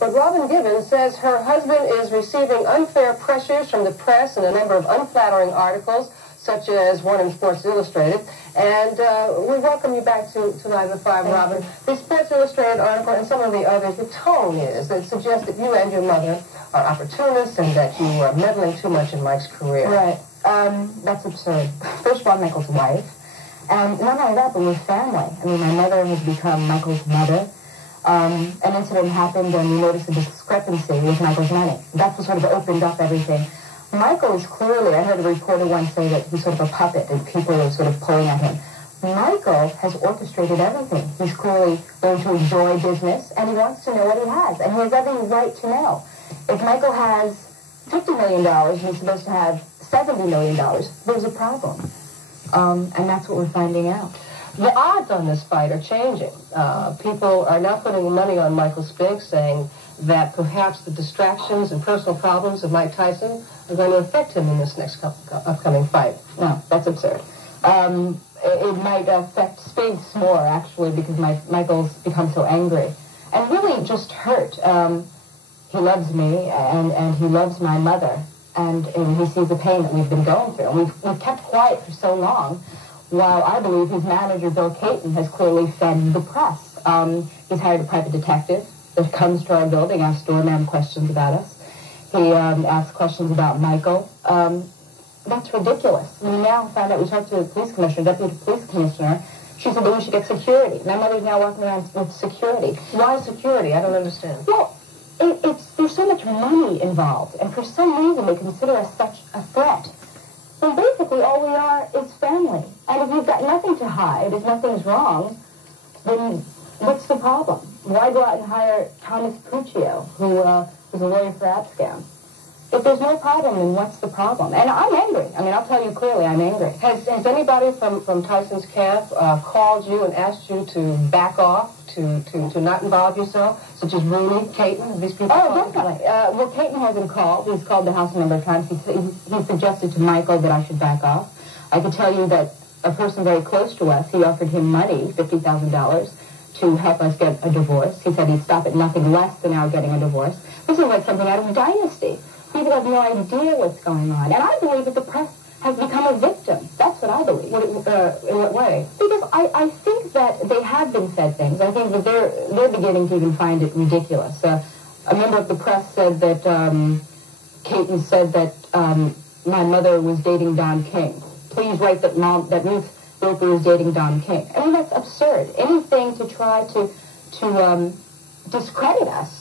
But Robin Gibbons says her husband is receiving unfair pressures from the press and a number of unflattering articles, such as one in Sports Illustrated. And we welcome you back to Live at 5, Robin. The Sports Illustrated article and some of the others, the tone is that suggests that you and your mother are opportunists and that you are meddling too much in Mike's career. Right. That's absurd. First of all, Michael's wife. And not only that, but we're family. I mean, my mother has become Michael's mother. An incident happened and we noticed a discrepancy with Michael's money. That's what sort of opened up everything. Michael is clearly, I heard a reporter once say that he's sort of a puppet and people are sort of pulling at him. Michael has orchestrated everything. He's clearly going to enjoy business and he wants to know what he has. And he has every right to know. If Michael has $50 million and he's supposed to have $70 million, there's a problem. And that's what we're finding out. The odds on this fight are changing. People are now putting money on Michael Spinks, saying that perhaps the distractions and personal problems of Mike Tyson are going to affect him in this next upcoming fight. No, that's absurd. It might affect Spinks more, actually, because Michael's become so angry. And really just hurt. He loves me, and he loves my mother. And he sees the pain that we've been going through. And we've kept quiet for so long, while I believe his manager, Bill Caton, has clearly fed the press. He's hired a private detective that comes to our building, asks doorman questions about us. He asks questions about Michael. That's ridiculous. We now found out, we talked to the police commissioner, deputy police commissioner. She said that we should get security. My mother's now walking around with security. Why security? I don't understand. Well, there's so much money involved, and for some reason they consider us such a threat. And basically all we are is family. And if you've got nothing to hide, if nothing's wrong, then what's the problem? Why go out and hire Thomas Puccio, who was a lawyer for Abscam? If there's no problem, then what's the problem? And I'm angry. I mean, I'll tell you clearly, I'm angry. Has anybody from Tyson's camp called you and asked you to back off, to not involve yourself, such as Rooney, Caton, these people? Oh, definitely. Well, Caton hasn't called. He's called the house a number of times. He suggested to Michael that I should back off. I could tell you that a person very close to us, he offered him money, $50,000, to help us get a divorce. He said he'd stop at nothing less than our getting a divorce. This is like something out of Dynasty. People have no idea what's going on. And I believe that the press has become a victim. That's what I believe. In what way? Because I think that they have been fed things. I think that they're beginning to even find it ridiculous. A member of the press said that Caton said that my mother was dating Don King. Please write that Ruth Roper is dating Don King. I mean, that's absurd. Anything to try to discredit us.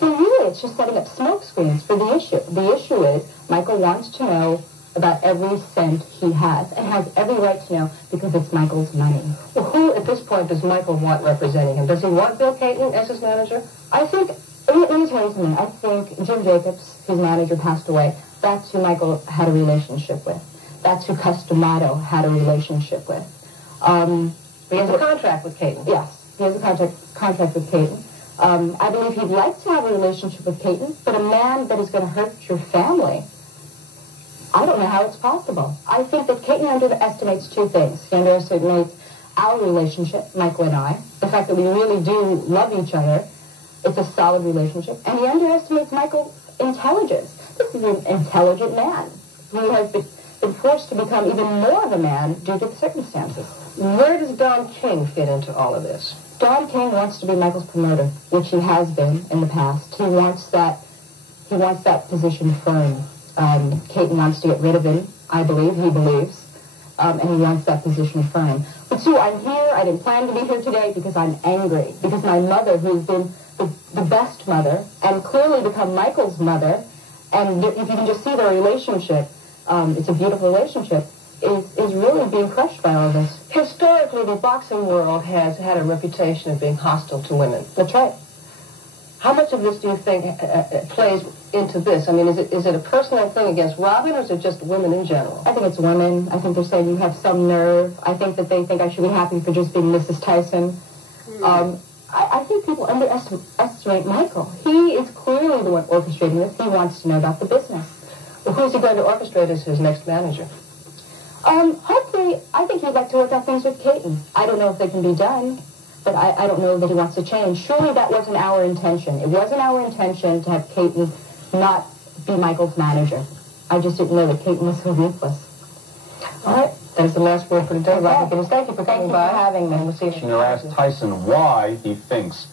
And really, it's just setting up smoke screens for the issue. The issue is Michael wants to know about every cent he has, and has every right to know because it's Michael's money. Well, who at this point does Michael want representing him? Does he want Bill Caton as his manager? I think, let me tell you something. I think Jim Jacobs, his manager, passed away. That's who Michael had a relationship with. That's who Customato had a relationship with. He has a contract with Caton. Yes, he has a contract with Caton. I believe he'd like to have a relationship with Caton, but a man that is going to hurt your family, I don't know how it's possible. I think that Caton underestimates two things. He underestimates our relationship, Michael and I, the fact that we really do love each other. It's a solid relationship. And he underestimates Michael's intelligence. This is an intelligent man who has been forced to become even more of a man due to the circumstances. Where does Don King fit into all of this? Don King wants to be Michael's promoter, which he has been in the past. He wants that position firm. Caton wants to get rid of him, I believe, he believes, and he wants that position firm. But Sue, I'm here, I didn't plan to be here today because I'm angry, because my mother, who's been the best mother, and clearly become Michael's mother, and if you can just see their relationship, it's a beautiful relationship, is really being crushed by all this. Historically, the boxing world has had a reputation of being hostile to women. That's right. How much of this do you think plays into this? I mean, is it a personal thing against Robin, or is it just women in general? I think it's women. I think they're saying you have some nerve. I think that they think I should be happy for just being Mrs. Tyson. I think people underestimate Michael. He is clearly the one orchestrating this. He wants to know about the business. Well, who's he going to orchestrate as his next manager? Hopefully, I think he'd like to work out things with Caton. I don't know if they can be done, but I don't know that he wants to change. Surely that wasn't our intention. It wasn't our intention to have Peyton not be Michael's manager. I just didn't know that Peyton was so ruthless. All right. That's the last word for today. Thank you for coming by. Thank you for having me. And we'll see you. Asked Tyson why he thinks